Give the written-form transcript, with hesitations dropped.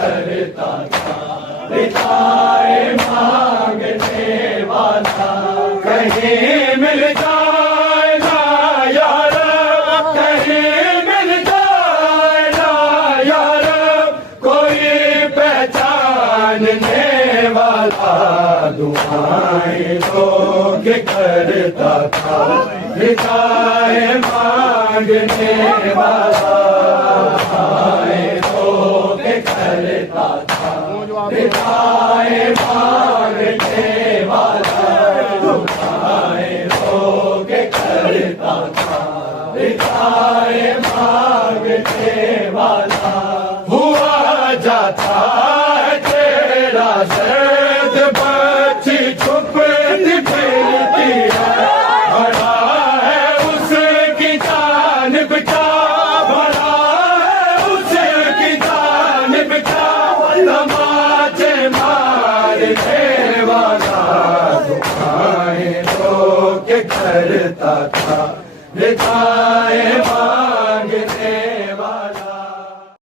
کرتا تھا، ردائے مانگنے والا کہیں مل جائے نا یا رب، کہیں مل جائے نا یا رب، کوئی پہچاننے والا دعائیں تو کہ کرتا تھا، ردائے مانگنے والا دعائیں تو کہ کرتا تھا، ردائے مانگنے والا دعائیں تو کہ کرتا تھا، ردائے مانگنے والا ہوا جاتا ہے تیرا درد، بچی چھپ پھرتی ہے، بڑا ہے اس کی جانب کیا، بڑا ہے اس کی جانب کیا، تماچے مارنے والا دعائیں تو کہ کرتا تھا، ردائے